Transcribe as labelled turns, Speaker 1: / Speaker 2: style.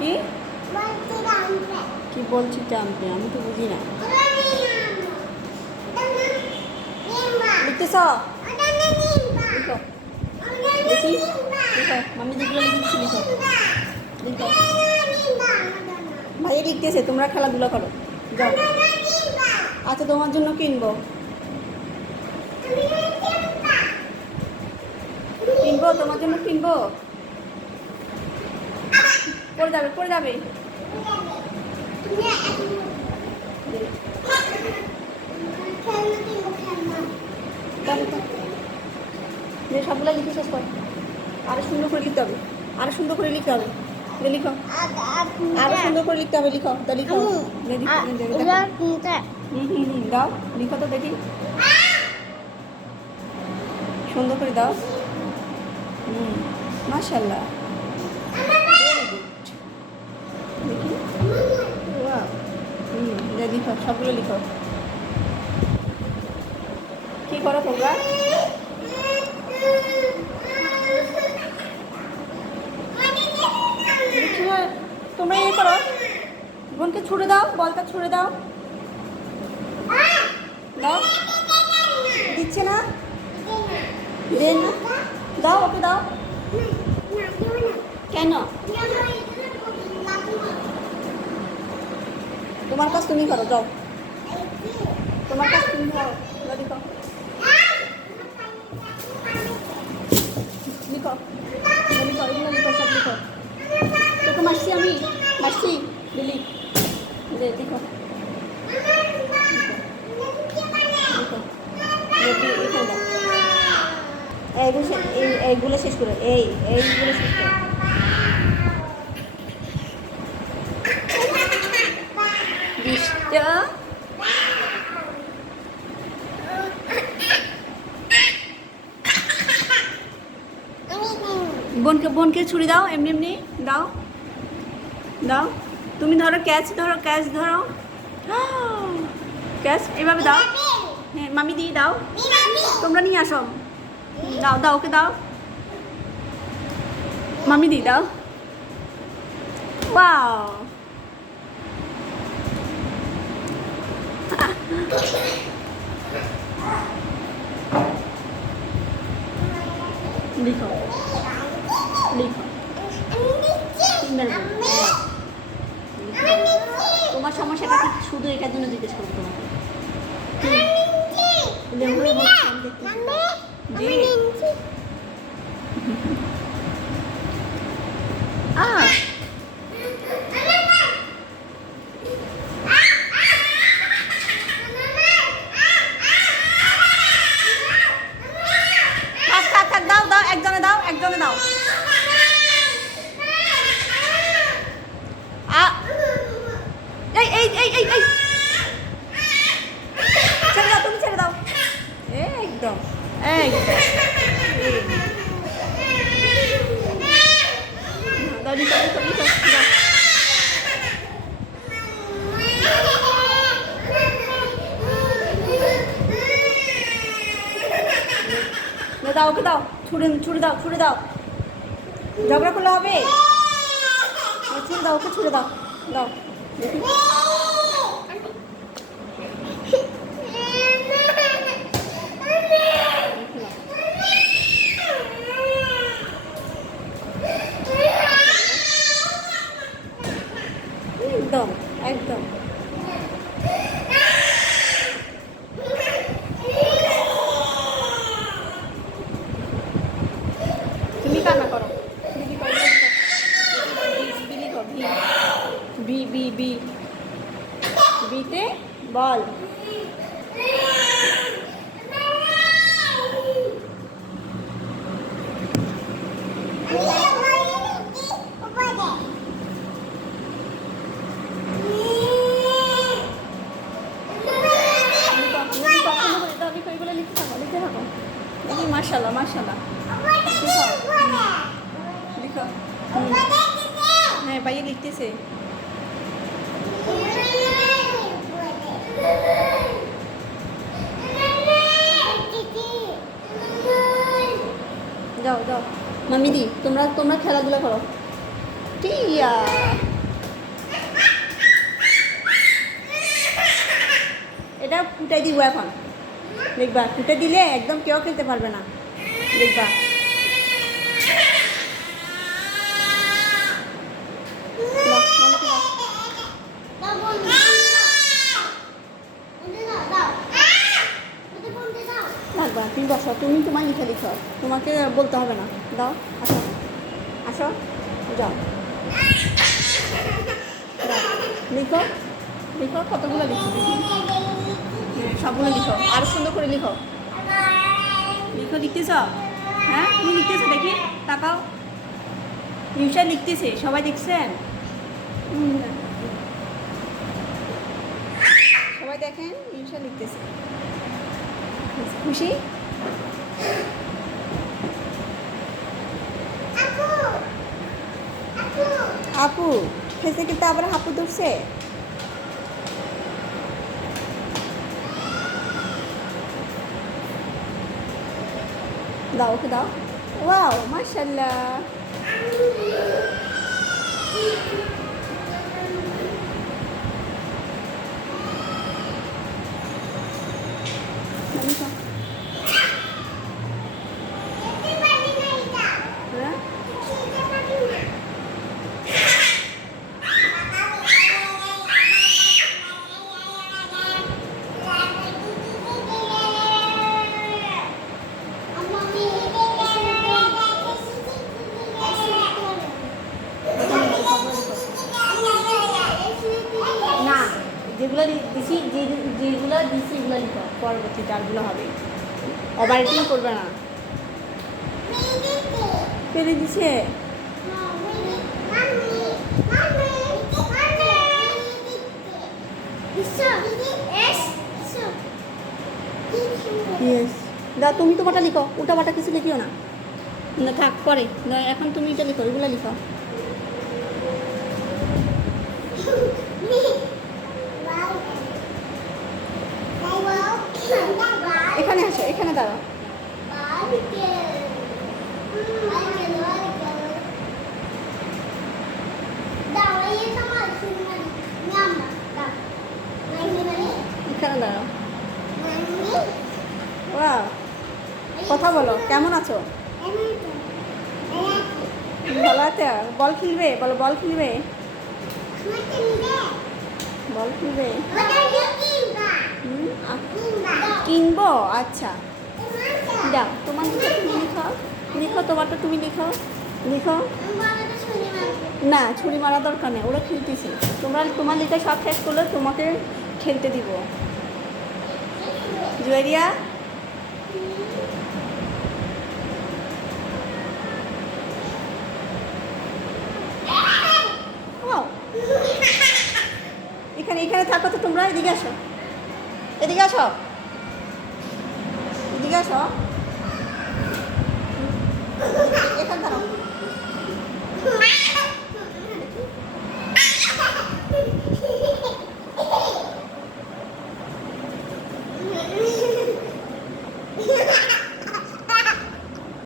Speaker 1: কি? কি বলছি জানতে আমি তো বুঝি না। লিখতেছ? লিখো। দেখি। লিখো। মামি যেগুলো লিখেছি লিখো। লিখো। ভাইয়া লিখতেছে তোমরা খেলাধুলা করো। যাও। আচ্ছা তোমার জন্য কিনবো। কিনবো তোমার জন্য কিনবো। পড়ে যাবে পড়ে যাবে। সবগুলো লিখে শেষ কর। আরও সুন্দর করে লিখতে হবে। আরও সুন্দর করে লিখতে হবে। লিখো। আরও সুন্দর করে লিখতে হবে, লিখো। তা লিখো। দাও। লিখো তো দেখি। সুন্দর করে দাও। হুম মাশাল্লাহ দেখি লিখো সবগুলো লিখো কি করো তোমরা তোমরা ইয়ে করো বোনকে ছুড়ে দাও বলটা ছুড়ে দাও দাও দিচ্ছে না দেন না দাও ওকে দাও কেন তোমার কাজ তুমি করো, যাও। তোমার কাজ তুমি করো লিখো লিখো লিখো এগুলো লিখো, সব লিখো। তোকে মারছি আমি, মারছি, দিলি। লিখো। এইগুলো শেষ করে, এই, এইগুলো শেষ করে। বোনকে বোনকে ছুরি দাও, এমনি এমনি, দাও। দাও। তুমি ধরো ক্যাচ ধরো ক্যাচ ধরো। ক্যাচ, এভাবে দাও। হ্যাঁ মামি দিয়ে দাও। তোমরা নিয়ে আসো। দাও দাও, ওকে দাও। মামি দিয়ে দাও। লিখো লিখো। তোমার সমস্যাটা? শুধু এটার জন্য জিজ্ঞেস করব তোমাকে। লেবুরে বলছি আমি দেখতে জি আহ থাক থাক থাক দাও দাও একজনে দাও একজনে দাও আ এই এই এই এই এই ছেড়ে দাও তুমি ছেড়ে দাও একদম একদম দাও লিখো লিখো লিখো দাও না, দাও ওকে দাও ছুড়ে ছুড়ে দাও ছুড়ে দাও। ঝগড়া করলে হবে? ছুড়ে দাও ওকে ছুড়ে দাও দাও দেখি একদম একদম তুমি কান্না করো বিবি করো বি লিখো বি বি বি বিতে বল মার্শাল্লাহ মার্শাল্লাহ লিখো। হ্যাঁ বাইরে লিখতেছে যাও যাও মামিদি তোমরা তোমরা খেলাধুলা করো। টিয়া। এটা ফুটাই দিব এখন। দেখবা ফুটে দিলে একদম কেউ খেলতে পারবে না। দেখবা। বসো, তুমি তোমার লিখে লিখো তোমাকে বলতে হবে না। দাও, আসো। আসো, যাও। লিখো লিখো, কতগুলো লিখো? সবগুলো লিখো। আরও সুন্দর করে লিখো। লিখো, লিখতেছ? হ্যাঁ তুমি লিখতেছো? দেখি, তাকাও। নিউজটা লিখতেছে, সবাই দেখছেন? সবাই দেখেন নিউজটা লিখতেছে। খুশি? আপু খেতে খেতে আবার হাপু ধরছে। দাও ওকে দাও। ওয়াও মাশাল্লাহ। যেগুলো দিছি, যে যেগুলো দিছি এগুলো লিখো পরবর্তী ডালগুলো হবে। ওভারটিং করবে না। পেরে দিছে? দা, তুমি তোমারটা লিখো, উল্টা বাটা কিছু লিখিও না। না, থাক, পরে। এখন তুমি এটা লিখো, এগুলো লিখো। এখানে আসো, এখানে দাঁড়াও। এখানে দাঁড়াও। ওয়াও কথা বলো, কেমন আছো? ভালো আছে? বল খেলবে, বলো, বল খেলবে। বল খেলবে। কিনবো? আচ্ছা। দাও, তোমার তুমি লিখো লিখো তোমারটা তুমি লিখো লিখো না, ছুরি মারা দরকার নেই, ওরা খেলতেছে। তোমরা তোমার লিখে সব শেষ করলে, তোমাকে খেলতে দিব। জুয়েরিয়া? এখানে এখানে থাকো তো তোমরা, এদিকে আসো। এদিকে আসো এদিকে আসো